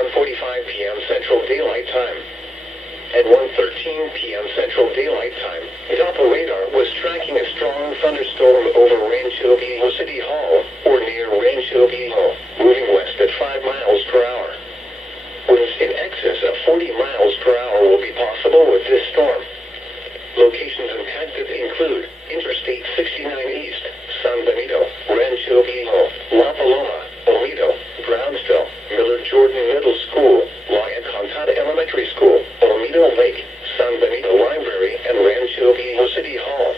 1:45 p.m. Central Daylight Time. At 1:13 p.m. Central Daylight Time, Doppler radar was tracking a strong thunderstorm over Rancho Viejo City Hall, or near Rancho Viejo, moving west at 5 miles per hour. Winds in excess of 40 miles per hour will be possible with this storm. Locations impacted include Interstate 69 East, San Benito, Rancho Viejo, La Paloma, Olmito, Brownsville, Millard Jordan Middle School, La Encantada Elementary School, Olmito Lake, San Benito Library, and Rancho Viejo City Hall.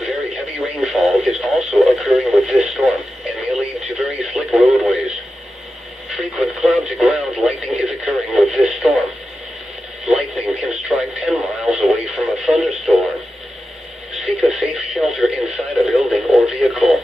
Very heavy rainfall is also occurring with this storm and may lead to very slick roadways. Frequent cloud-to-ground lightning is occurring with this storm. Lightning can strike 10 miles away from a thunderstorm. Seek a safe shelter inside a building or vehicle.